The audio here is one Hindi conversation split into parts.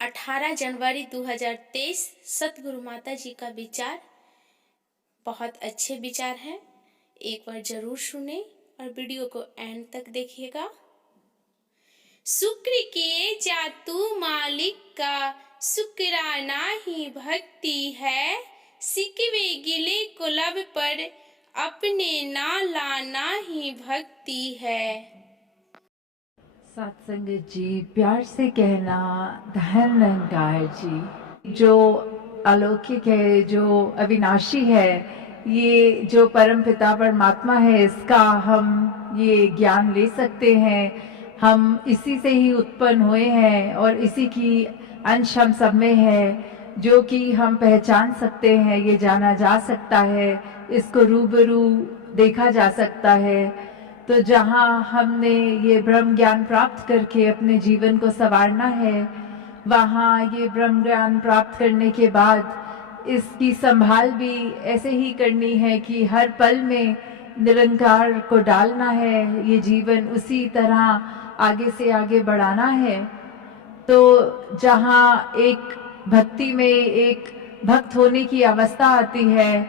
18 जनवरी 2023 सतगुरु माता जी का विचार बहुत अच्छे विचार हैं। एक बार जरूर सुने और वीडियो को एंड तक देखिएगा। शुक्र किए जा तू मालिक का, शुक्राना ही भक्ति है। सिकवे गिले को लब पर अपने ना लाना ही भक्ति है। सत्संगत जी, प्यार से कहना धन निरंकार जी, जो अलौकिक है, जो अविनाशी है, ये जो परम पिता परमात्मा है, इसका हम ये ज्ञान ले सकते हैं। हम इसी से ही उत्पन्न हुए हैं और इसी की अंश हम सब में है, जो कि हम पहचान सकते हैं, ये जाना जा सकता है, इसको रूबरू देखा जा सकता है। तो जहाँ हमने ये ब्रह्म ज्ञान प्राप्त करके अपने जीवन को संवारना है, वहाँ ये ब्रह्म ज्ञान प्राप्त करने के बाद इसकी संभाल भी ऐसे ही करनी है कि हर पल में निरंकार को डालना है, ये जीवन उसी तरह आगे से आगे बढ़ाना है। तो जहाँ एक भक्ति में एक भक्त होने की अवस्था आती है,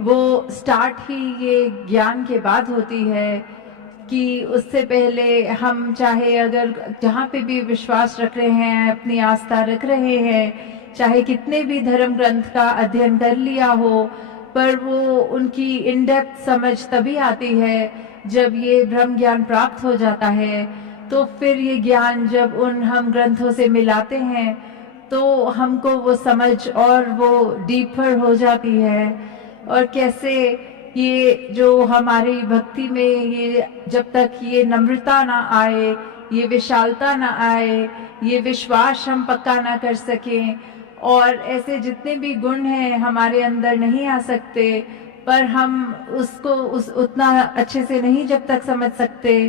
वो स्टार्ट ही ये ज्ञान के बाद होती है कि उससे पहले हम चाहे अगर जहाँ पे भी विश्वास रख रहे हैं, अपनी आस्था रख रहे हैं, चाहे कितने भी धर्म ग्रंथ का अध्ययन कर लिया हो, पर वो उनकी इन डेप्थ समझ तभी आती है जब ये ब्रह्म ज्ञान प्राप्त हो जाता है। तो फिर ये ज्ञान जब उन हम ग्रंथों से मिलाते हैं तो हमको वो समझ और वो डीपर हो जाती है। और कैसे ये जो हमारी भक्ति में ये जब तक ये नम्रता ना आए, ये विशालता ना आए, ये विश्वास हम पक्का ना कर सकें, और ऐसे जितने भी गुण हैं हमारे अंदर नहीं आ सकते, पर हम उसको उतना अच्छे से नहीं जब तक समझ सकते,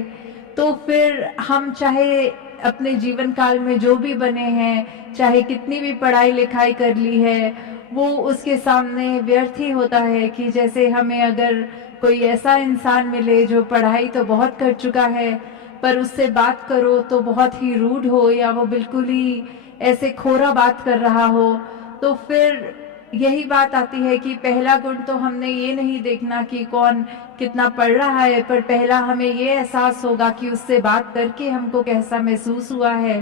तो फिर हम चाहे अपने जीवन काल में जो भी बने हैं, चाहे कितनी भी पढ़ाई लिखाई कर ली है, वो उसके सामने व्यर्थ ही होता है। कि जैसे हमें अगर कोई ऐसा इंसान मिले जो पढ़ाई तो बहुत कर चुका है, पर उससे बात करो तो बहुत ही रूड हो, या वो बिल्कुल ही ऐसे खोरा बात कर रहा हो, तो फिर यही बात आती है कि पहला गुण तो हमने ये नहीं देखना कि कौन कितना पढ़ रहा है, पर पहला हमें ये एहसास होगा कि उससे बात करके हमको कैसा महसूस हुआ है।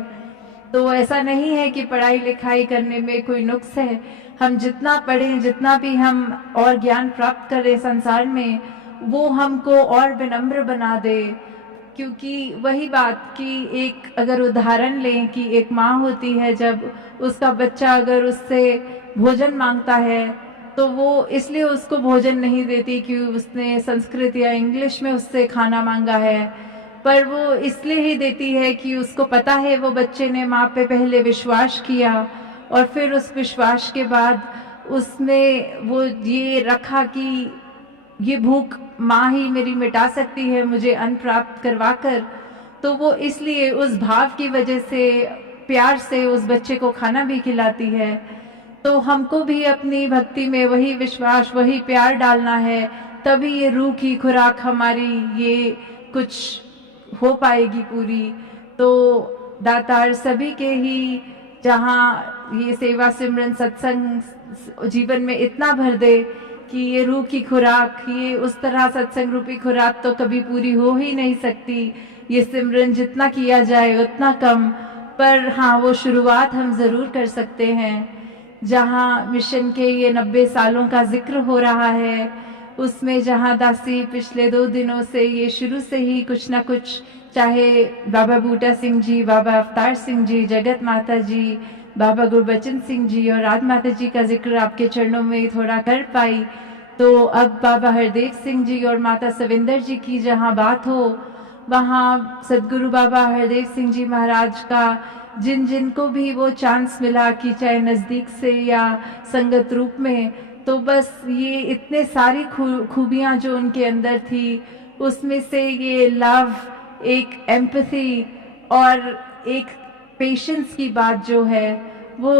तो ऐसा नहीं है कि पढ़ाई लिखाई करने में कोई नुक्स है। हम जितना पढ़ें, जितना भी हम और ज्ञान प्राप्त करें संसार में, वो हमको और विनम्र बना दे। क्योंकि वही बात कि एक अगर उदाहरण लें कि एक माँ होती है, जब उसका बच्चा अगर उससे भोजन मांगता है तो वो इसलिए उसको भोजन नहीं देती कि उसने संस्कृत या इंग्लिश में उससे खाना मांगा है, पर वो इसलिए ही देती है कि उसको पता है वो बच्चे ने माँ पे पहले विश्वास किया, और फिर उस विश्वास के बाद उसने वो ये रखा कि ये भूख माँ ही मेरी मिटा सकती है मुझे अन्न प्राप्त करवा कर। तो वो इसलिए उस भाव की वजह से प्यार से उस बच्चे को खाना भी खिलाती है। तो हमको भी अपनी भक्ति में वही विश्वास, वही प्यार डालना है, तभी ये रूह की खुराक हमारी ये कुछ हो पाएगी पूरी। तो दातार सभी के ही जहाँ ये सेवा सिमरन सत्संग जीवन में इतना भर दे कि ये रूह की खुराक, ये उस तरह सत्संग रूपी खुराक तो कभी पूरी हो ही नहीं सकती। ये सिमरन जितना किया जाए उतना कम, पर हाँ वो शुरुआत हम ज़रूर कर सकते हैं। जहाँ मिशन के ये 90 सालों का जिक्र हो रहा है, उसमें जहाँ दासी पिछले 2 दिनों से ये शुरू से ही कुछ ना कुछ, चाहे बाबा बूटा सिंह जी, बाबा अवतार सिंह जी, जगत माता जी, बाबा गुरबचन सिंह जी और राज माता जी का जिक्र आपके चरणों में थोड़ा कर पाई, तो अब बाबा हरदेव सिंह जी और माता सविंदर जी की जहाँ बात हो, वहाँ सदगुरु बाबा हरदेव सिंह जी महाराज का जिन जिन को भी वो चांस मिला कि चाहे नज़दीक से या संगत रूप में, तो बस ये इतने सारी खूबियाँ जो उनके अंदर थी, उसमें से ये लव, एक एम्पैथी और एक पेशेंस की बात जो है वो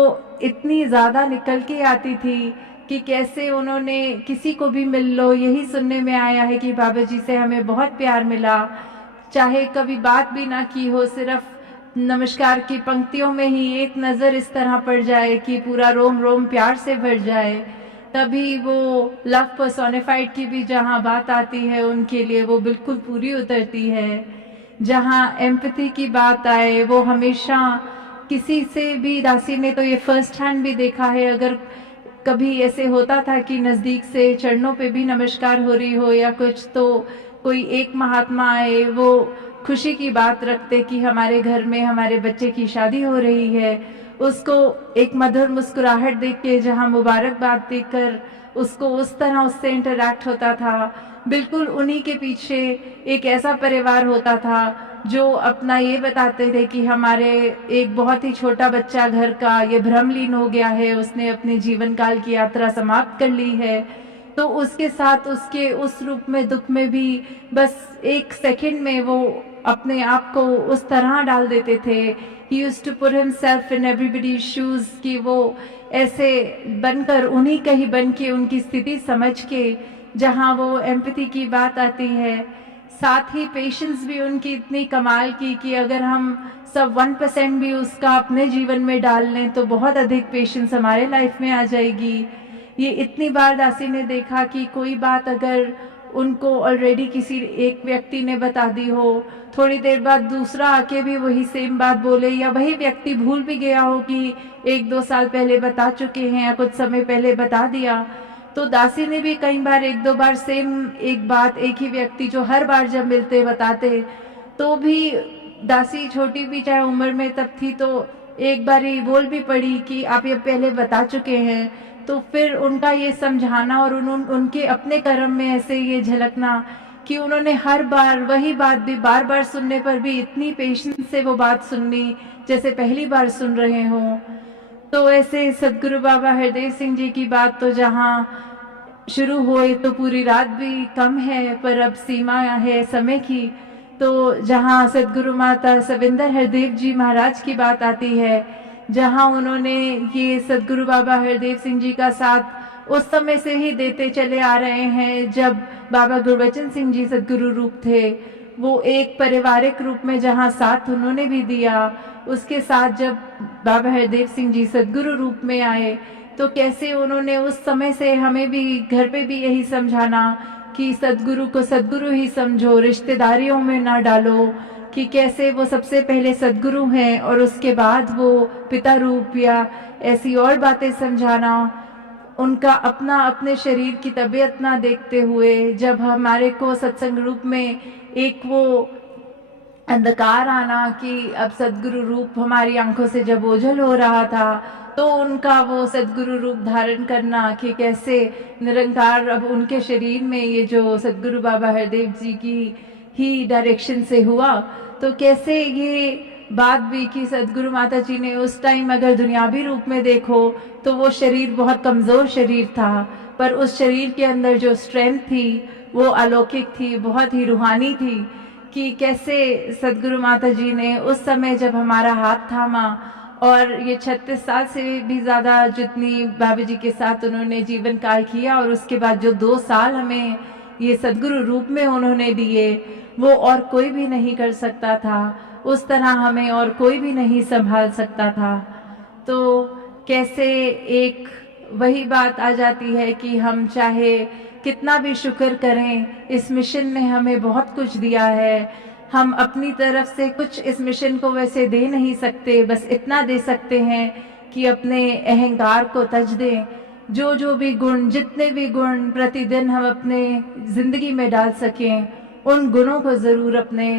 इतनी ज़्यादा निकल के आती थी कि कैसे उन्होंने किसी को भी मिल लो, यही सुनने में आया है कि बाबा जी से हमें बहुत प्यार मिला, चाहे कभी बात भी ना की हो, सिर्फ नमस्कार की पंक्तियों में ही एक नज़र इस तरह पड़ जाए कि पूरा रोम रोम प्यार से भर जाए, तभी वो लव पर्सोनिफाइड की भी जहाँ बात आती है उनके लिए वो बिल्कुल पूरी उतरती है। जहाँ एम्पैथी की बात आए वो हमेशा किसी से भी, दासी ने तो ये फर्स्ट हैंड भी देखा है, अगर कभी ऐसे होता था कि नज़दीक से चरणों पे भी नमस्कार हो रही हो या कुछ, तो कोई एक महात्मा आए, वो खुशी की बात रखते कि हमारे घर में हमारे बच्चे की शादी हो रही है, उसको एक मधुर मुस्कुराहट देख के, जहाँ मुबारकबाद देकर उसको उस तरह उससे इंटरैक्ट होता था। बिल्कुल उन्हीं के पीछे एक ऐसा परिवार होता था जो अपना ये बताते थे कि हमारे एक बहुत ही छोटा बच्चा घर का ये भ्रमलीन हो गया है, उसने अपने जीवन काल की यात्रा समाप्त कर ली है। तो उसके साथ उसके उस रूप में दुख में भी बस एक सेकंड में वो अपने आप को उस तरह डाल देते थे। He used to put himself in everybody's shoes, कि वो ऐसे बनकर, उन्हीं का ही बन के, उनकी स्थिति समझ के, जहाँ वो एम्पैथी की बात आती है। साथ ही पेशेंस भी उनकी इतनी कमाल की कि अगर हम सब 1% भी उसका अपने जीवन में डाल लें तो बहुत अधिक पेशेंस हमारे लाइफ में आ जाएगी। ये इतनी बार दासी ने देखा कि कोई बात अगर उनको ऑलरेडी किसी एक व्यक्ति ने बता दी हो, थोड़ी देर बाद दूसरा आके भी वही सेम बात बोले, या वही व्यक्ति भूल भी गया हो कि 1-2 साल पहले बता चुके हैं या कुछ समय पहले बता दिया, तो दासी ने भी कई बार 1-2 बार सेम एक बात एक ही व्यक्ति जो हर बार जब मिलते बताते, तो भी दासी छोटी भी चाहे उम्र में तब थी, तो एक बार ही बोल भी पड़ी कि आप ये पहले बता चुके हैं। तो फिर उनका ये समझाना और उनके अपने कर्म में ऐसे ये झलकना कि उन्होंने हर बार वही बात भी बार बार सुनने पर भी इतनी पेशेंस से वो बात सुननी जैसे पहली बार सुन रहे हों। तो ऐसे सदगुरु बाबा हरदेव सिंह जी की बात तो जहाँ शुरू हुई तो पूरी रात भी कम है, पर अब सीमा है समय की। तो जहाँ सदगुरु माता सविंदर हरदेव जी महाराज की बात आती है, जहाँ उन्होंने ये सदगुरु बाबा हरदेव सिंह जी का साथ उस समय से ही देते चले आ रहे हैं जब बाबा गुरबचन सिंह जी सदगुरु रूप थे। वो एक पारिवारिक रूप में जहाँ साथ उन्होंने भी दिया, उसके साथ जब बाबा हरदेव सिंह जी सदगुरु रूप में आए तो कैसे उन्होंने उस समय से हमें भी घर पे भी यही समझाना कि सदगुरु को सदगुरु ही समझो, रिश्तेदारियों में ना डालो, कि कैसे वो सबसे पहले सदगुरु हैं और उसके बाद वो पिता रूप या ऐसी और बातें समझाना। उनका अपना अपने शरीर की तबीयत ना देखते हुए जब हमारे को सत्संग रूप में एक वो अंधकार आना कि अब सदगुरु रूप हमारी आंखों से जब ओझल हो रहा था, तो उनका वो सदगुरु रूप धारण करना कि कैसे निरंकार अब उनके शरीर में ये जो सदगुरु बाबा हरदेव जी की ही डायरेक्शन से हुआ, तो कैसे ये बात भी कि सदगुरु माता जी ने उस टाइम अगर दुनियावी रूप में देखो तो वो शरीर बहुत कमज़ोर शरीर था, पर उस शरीर के अंदर जो स्ट्रेंथ थी वो अलौकिक थी, बहुत ही रूहानी थी। कि कैसे सदगुरु माता जी ने उस समय जब हमारा हाथ थामा, और ये 36 साल से भी ज़्यादा जितनी बाबा जी के साथ उन्होंने जीवन काल किया, और उसके बाद जो 2 साल हमें ये सदगुरु रूप में उन्होंने दिए, वो और कोई भी नहीं कर सकता था, उस तरह हमें और कोई भी नहीं संभाल सकता था। तो कैसे एक वही बात आ जाती है कि हम चाहे कितना भी शुक्र करें, इस मिशन ने हमें बहुत कुछ दिया है, हम अपनी तरफ से कुछ इस मिशन को वैसे दे नहीं सकते, बस इतना दे सकते हैं कि अपने अहंकार को तज दें। जो जो भी गुण, जितने भी गुण प्रतिदिन हम अपने ज़िंदगी में डाल सकें, उन गुणों को ज़रूर अपने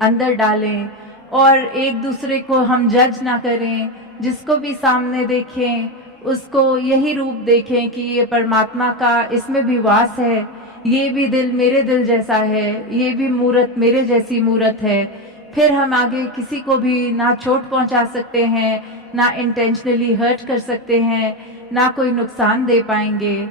अंदर डालें, और एक दूसरे को हम जज ना करें। जिसको भी सामने देखें उसको यही रूप देखें कि ये परमात्मा का इसमें भी वास है, ये भी दिल मेरे दिल जैसा है, ये भी मूरत मेरे जैसी मूरत है। फिर हम आगे किसी को भी ना चोट पहुंचा सकते हैं, ना इंटेंशनली हर्ट कर सकते हैं, ना कोई नुकसान दे पाएंगे।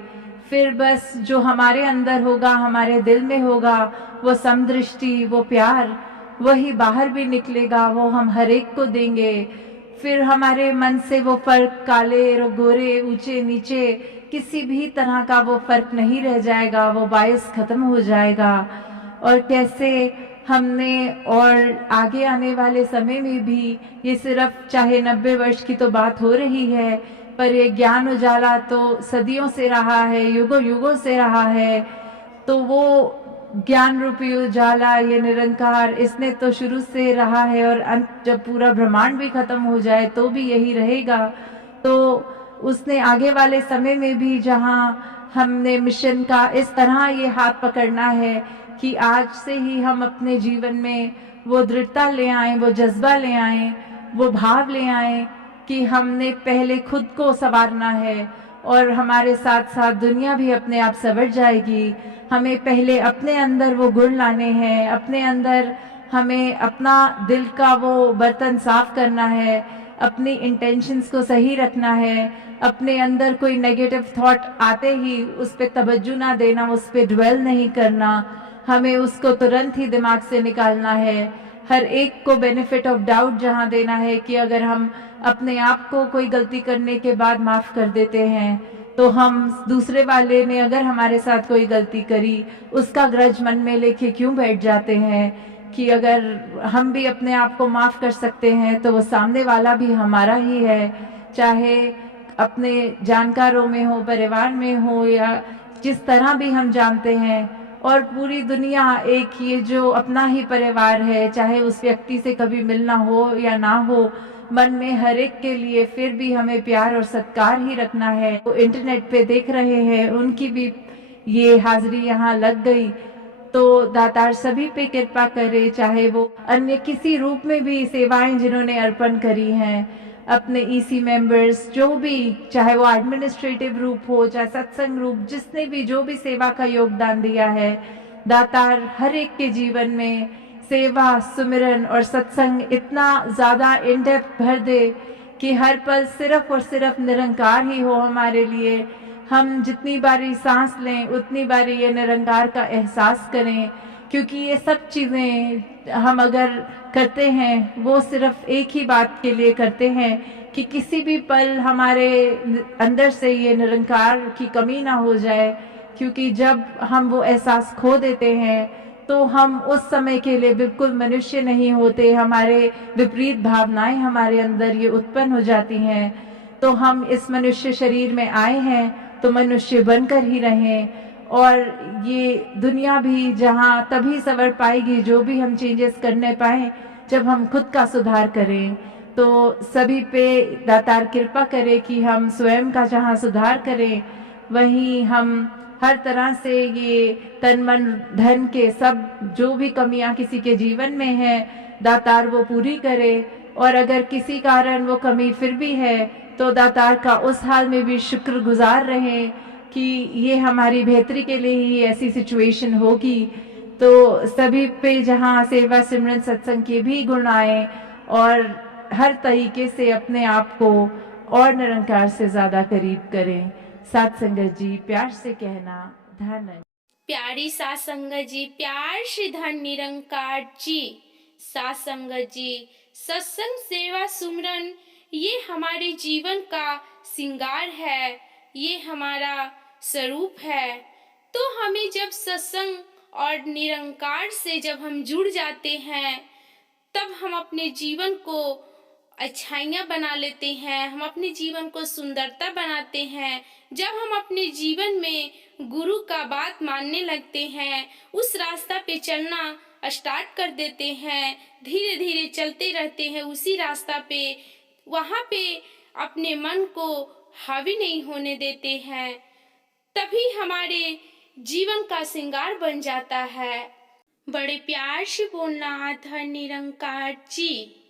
फिर बस जो हमारे अंदर होगा, हमारे दिल में होगा, वो समदृष्टि, वो प्यार, वही बाहर भी निकलेगा, वो हम हर एक को देंगे। फिर हमारे मन से वो फर्क, काले और गोरे, ऊंचे नीचे, किसी भी तरह का वो फर्क नहीं रह जाएगा, वो बायस खत्म हो जाएगा। और कैसे हमने और आगे आने वाले समय में भी, ये सिर्फ चाहे 90 वर्ष की तो बात हो रही है, पर ये ज्ञान उजाला तो सदियों से रहा है, युगों युगों से रहा है। तो वो ज्ञान रूपी उजाला, ये निरंकार, इसने तो शुरू से रहा है और अंत जब पूरा ब्रह्मांड भी खत्म हो जाए तो भी यही रहेगा। तो उसने आगे वाले समय में भी, जहाँ हमने मिशन का इस तरह ये हाथ पकड़ना है कि आज से ही हम अपने जीवन में वो दृढ़ता ले आए, वो जज्बा ले आए, वो भाव ले आए कि हमने पहले खुद को संवारना है और हमारे साथ साथ दुनिया भी अपने आप संवर जाएगी। हमें पहले अपने अंदर वो गुण लाने हैं, अपने अंदर हमें अपना दिल का वो बर्तन साफ करना है, अपनी इंटेंशंस को सही रखना है, अपने अंदर कोई नेगेटिव थॉट आते ही उस पर तवज्जो ना देना, उस पर ड्वेल नहीं करना, हमें उसको तुरंत ही दिमाग से निकालना है। हर एक को बेनिफिट ऑफ डाउट जहाँ देना है कि अगर हम अपने आप को कोई गलती करने के बाद माफ़ कर देते हैं, तो हम दूसरे वाले ने अगर हमारे साथ कोई गलती करी उसका ग्रज मन में लेके क्यों बैठ जाते हैं कि अगर हम भी अपने आप को माफ़ कर सकते हैं तो वो सामने वाला भी हमारा ही है, चाहे अपने जानकारों में हो, परिवार में हो, या जिस तरह भी हम जानते हैं। और पूरी दुनिया एक ये जो अपना ही परिवार है, चाहे उस व्यक्ति से कभी मिलना हो या ना हो, मन में हर एक के लिए फिर भी हमें प्यार और सत्कार ही रखना है। वो इंटरनेट पे देख रहे हैं, उनकी भी ये हाजिरी यहाँ लग गई, तो दातार सभी पे कृपा करे, चाहे वो अन्य किसी रूप में भी सेवाएं जिन्होंने अर्पण करी हैं, अपने ईसी मेंबर्स जो भी, चाहे वो एडमिनिस्ट्रेटिव रूप हो, चाहे सत्संग रूप, जिसने भी जो भी सेवा का योगदान दिया है, दातार हर एक के जीवन में सेवा, सुमिरन और सत्संग इतना ज़्यादा इन डेप्थ भर दे कि हर पल सिर्फ और सिर्फ निरंकार ही हो हमारे लिए। हम जितनी बारी सांस लें उतनी बारी ये निरंकार का एहसास करें, क्योंकि ये सब चीज़ें हम अगर करते हैं वो सिर्फ एक ही बात के लिए करते हैं कि किसी भी पल हमारे अंदर से ये निरंकार की कमी ना हो जाए। क्योंकि जब हम वो एहसास खो देते हैं तो हम उस समय के लिए बिल्कुल मनुष्य नहीं होते, हमारे विपरीत भावनाएं हमारे अंदर ये उत्पन्न हो जाती हैं। तो हम इस मनुष्य शरीर में आए हैं तो मनुष्य बनकर ही रहें, और ये दुनिया भी जहाँ तभी संवर पाएगी जो भी हम चेंजेस करने पाएं जब हम खुद का सुधार करें। तो सभी पे दातार कृपा करे कि हम स्वयं का जहाँ सुधार करें, वहीं हम हर तरह से ये तन मन धन के सब जो भी कमियां किसी के जीवन में है, दातार वो पूरी करे। और अगर किसी कारण वो कमी फिर भी है तो दातार का उस हाल में भी शुक्रगुजार रहें कि ये हमारी बेहतरी के लिए ही ऐसी सिचुएशन होगी। तो सभी पे जहाँ सेवा सिमरन सत्संग के भी गुण आए और हर तरीके से अपने आप को और निरंकार से ज़्यादा करीब करें। साथ संगत जी प्यार से कहना धन। प्यारी सात संगत जी, प्यार से धन निरंकार जी। सात संगत जी, सत्संग सेवा सुमरन ये हमारे जीवन का श्रृंगार है, ये हमारा स्वरूप है। तो हमें जब सत्संग और निरंकार से जब हम जुड़ जाते हैं तब हम अपने जीवन को अच्छाइयाँ बना लेते हैं, हम अपने जीवन को सुंदरता बनाते हैं। जब हम अपने जीवन में गुरु का बात मानने लगते हैं, उस रास्ता पे चलना स्टार्ट कर देते हैं, धीरे धीरे चलते रहते हैं उसी रास्ता पे, वहाँ पे अपने मन को हावी नहीं होने देते हैं, तभी हमारे जीवन का श्रृंगार बन जाता है। बड़े प्यार से बोलना धन निरंकार जी।